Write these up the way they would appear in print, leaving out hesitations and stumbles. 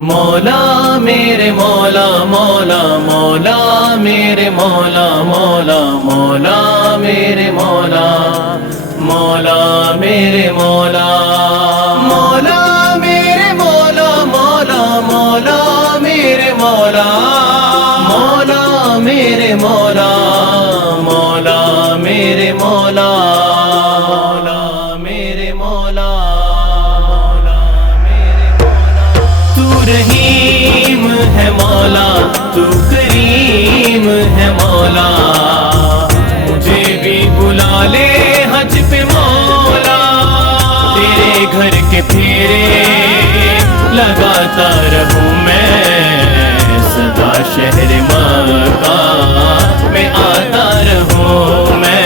مولا میرے مولا مولا مولا میرے مولا مولا مولا میرے مولا مولا میرے مولا مولا میرے مولا مولا مولا میرے مولا مولا میرے مولا مولا میرے مولا مولا میرے مولا رحیم ہے مولا تو کریم ہے مولا مجھے بھی بلا لے حج پہ مولا تیرے گھر کے پھیرے لگاتا رہوں میں سدا شہر مکہ میں آتا رہوں میں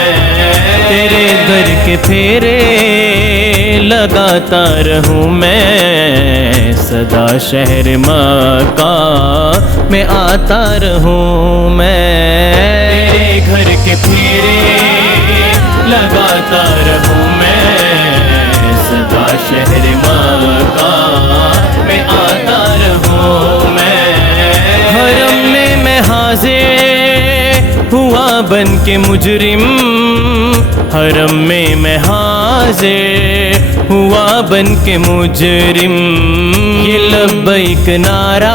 تیرے گھر کے پھیرے لگاتا رہوں میں سدا شہر مکہ میں آتا رہوں میں تیرے گھر کے پھیرے لگاتا رہوں میں سدا شہر مکہ میں آتا رہوں میں حرم میں حاضر ہوا بن کے مجرم حرم میں حاضر ہوا بن کے مجرم یہ لبیک نعرہ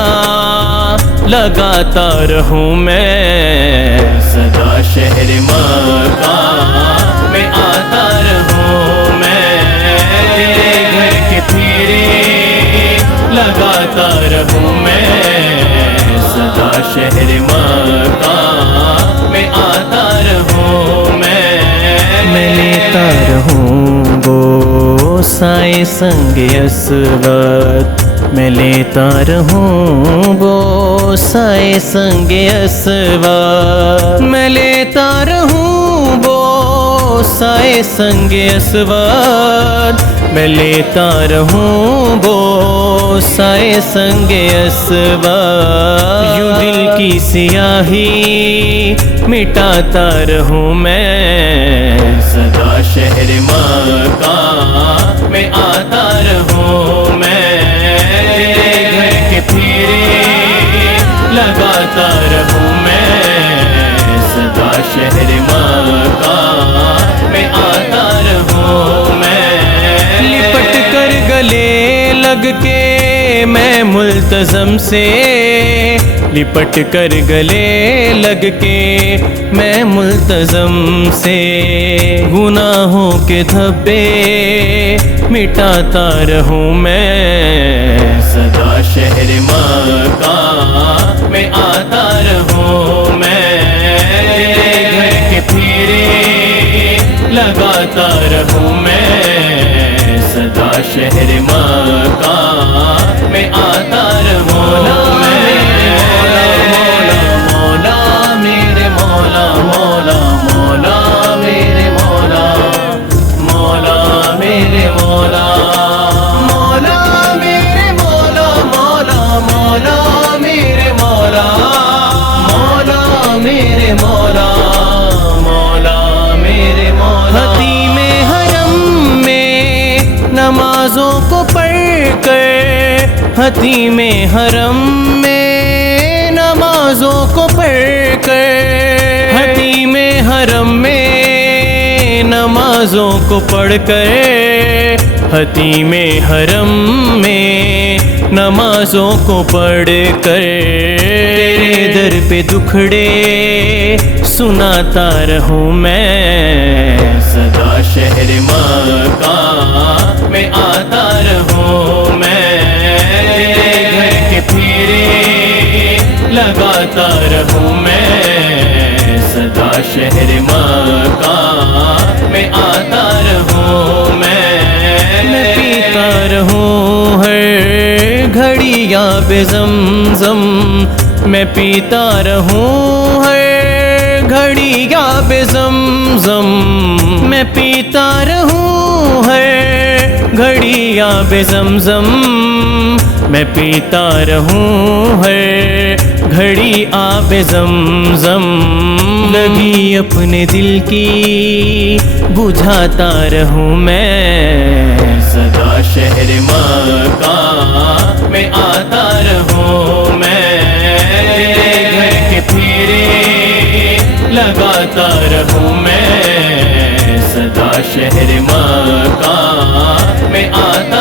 لگاتا رہوں میں سدا شہر مکہ میں آتا رہوں میں تیرے گھر کے پھیرے لگاتا رہوں میں سدا شہر مکہ میں آتا رہوں میں لیتا رہوں بوسائے سنگ اسود میں لیتا رہوں بوسائے سنگ اسود میں لیتا رہوں بوسائے سنگ اسود میں لیتا رہوں بوسائے سنگ اسود یوں دل کی سیاہی مٹاتا رہوں میں سدا شہر مکہ میں آتا رہوں میں تیرے گھر کے پھیرے لگاتا رہوں میں سدا شہر مکہ میں آتا رہوں میں لپٹ کر گلے لگ کے میں ملتزم سے لپٹ کر گلے لگ کے میں ملتزم سے گناہوں کے دھبے مٹاتا رہوں میں سدا شہر مکہ میں آتا رہوں میں تیرے گھر کے پھیرے لگاتا رہوں میں سدا شہر مکہ میں آتا رہوں میں مولا میرے مولا مولا مولا میرے مولا مولا میرے مولا مولا میرے مولا مولا مولا میرے مولا مولا میرے مولا مولا میرے مولا حتیم حرم میں نمازوں کو پڑھ کر حتیم حرم میں نمازوں کو پڑھ کر حتیم حرم میں نمازوں کو پڑھ کر حتیم حرم میں نمازوں کو پڑھ کر تیرے در پہ دکھڑے سناتا رہوں میں سدا شہر مکہ میں آتا رہوں میں تیرے گھر کے پھیرے لگاتا رہوں میں سدا شہر مکہ میں آتا رہوں میں پیتا رہوں ہر گھڑی آب زمزم میں پیتا رہوں ہر گھڑی آب زمزم میں پیتا رہوں ہر گھڑی آب زمزم میں پیتا رہوں ہر گھڑی آب زمزم لگی اپنے دل کی بجھاتا رہوں میں سدا شہر مکہ میں آتا رہوں شہر مکہ میں آتا